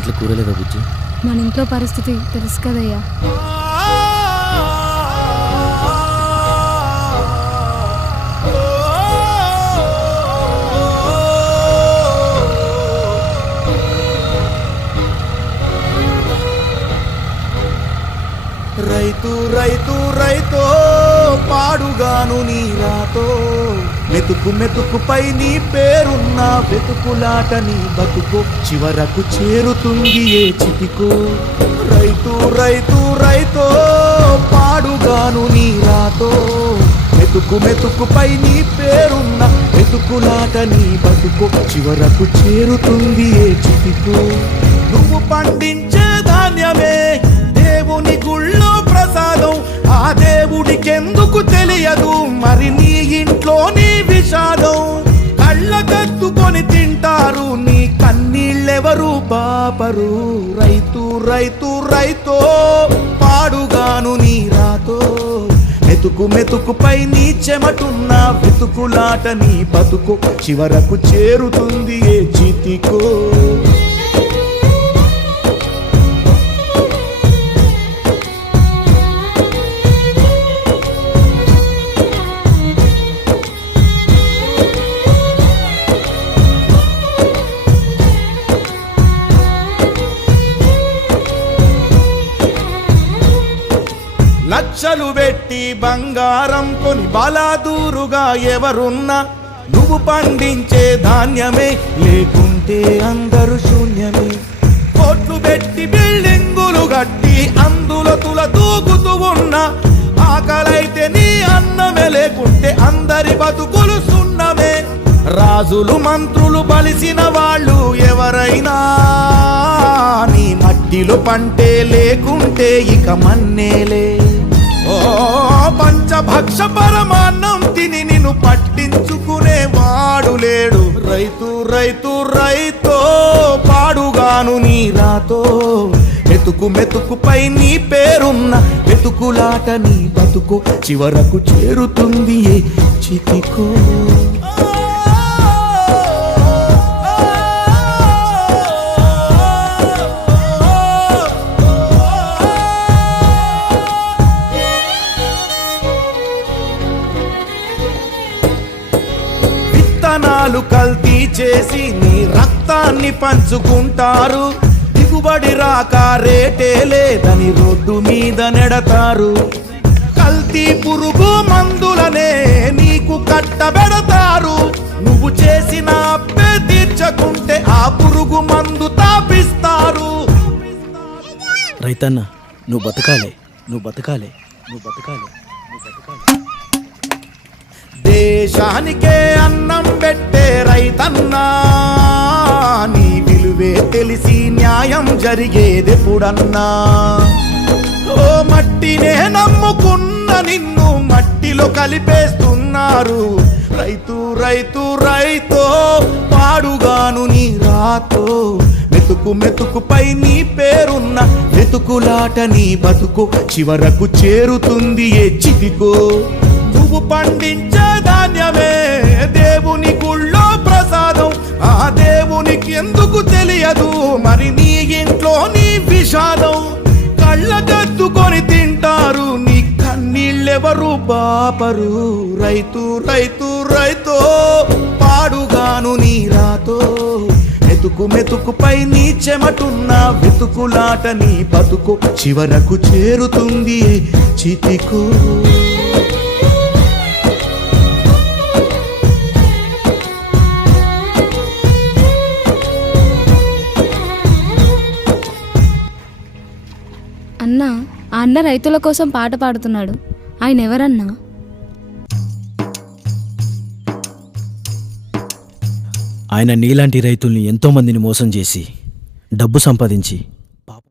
ఇంట్లో కూరలేదా బుజ్జి? మన ఇంట్లో పరిస్థితి తెలుసు కదయ్యా. రైతు రైతు రైతో పాడుగాను నీ రాతో మెతుకు మెతుకుపై నీ పేరున్న వెతుకులాట నీ బతుకో చివరకు చేరుతుంది ఏ చితికో. రైతు రైతు రైతో పాడుగాను నీ రాతో మెతుకు మెతుకుపై నీ పేరున్న వెతుకులాట నీ బతుకో చివరకు చేరుతుంది ఏ చితికో. నువ్వు పండించే ధాన్యమే దేవుని గుళ్ళో ప్రసాదం, ఆ దేవుడికెందుకు తెలియదు మరి నీ ఇంట్లో నీ విషాదం. కళ్ళకత్తుకొని తింటారు నీ కన్నీళ్ళెవరు పాపరు. రైతు రైతు రైతో పాడుగాను నీ రాతో మెతుకు మెతుకుపై నీ చెమటున్న వెతుకులాట నీ బతుకు చివరకు చేరుతుంది ఏ చితికో. లక్షలు పెట్టి బంగారం కొని బలాదూరుగా ఎవరున్నా నువ్వు పండించే ధాన్యమే, లేకుంటే అందరూ శూన్యమే. కోట్లు పెట్టి బిల్డింగులు కట్టి అందులో తుల తూగుతూ ఉన్నా ఆకలైతే నీ అన్నమే, లేకుంటే అందరి బతుకులు సున్నమే. రాజులు మంత్రులు బలిసిన వాళ్ళు ఎవరైనా నీ మట్టిలో పంటే, లేకుంటే ఇక మన్నేలే. ఓ పంచభక్ష పరమాన్నం తిని నిన్ను పట్టించుకునే వాడు లేడు. రైతు రైతు రైతో పాడుగాను నీ రాతో మెతుకు మెతుకుపై నీ పేరున్న వెతుకులాట నీ బతుకు చివరకు చేరుతుంది ఏ చితికో. విత్తనాలు కల్తీ చేసి నీ రక్తాన్ని పంచుకుంటారు, దిగుబడి రాక రేటే లేదని రోడ్డు మీద నెడతారు. కల్తీ పురుగు మందులనే నీకు కట్టబెడతారు, నువ్వు చేసిన అప్పే తీర్చకుంటే ఆ పురుగు మందు తాపిస్తారు. రైతన్న నువ్వు బతకాలే, నువ్వు బతకాలే, నువ్వు బతకాలే, నువ్వు బతకాలే. దేశానికే అన్నం పెట్టే రైతన్నా నీ విలువే తెలిసి న్యాయం జరిగేదెప్పుడన్నా. ఓ మట్టినే నమ్ముకున్న నిన్ను మట్టిలో కలిపేస్తున్నారు. రైతు రైతు రైతో పాడుగాను నీ రాతో మెతుకు మెతుకుపై నీ పేరున్న వెతుకులాట నీ బతుకు చివరకు చేరుతుంది ఏ చితికో. నువ్వు పండించే ధాన్యమే దేవుని గుళ్ళో ప్రసాదం, ఆ దేవునికి ఎందుకు తెలియదు మరి నీ ఇంట్లో నీ విషాదం. కళ్ళకత్తుకొని తింటారు నీ కన్నీళ్ళెవరు పాపరు. రైతు రైతు రైతో పాడుగాను నీ రాతో మెతుకు మెతుకుపై నీ చెమటున్న వెతుకులాట నీ బతుకు చివరకు చేరుతుంది చితికో. అన్నా, ఆ అన్న రైతుల కోసం పాట పాడుతున్నాడు. ఆయన ఎవరన్నా? ఆయన నీలాంటి రైతుల్ని ఎంతోమందిని మోసం చేసి డబ్బు సంపాదించి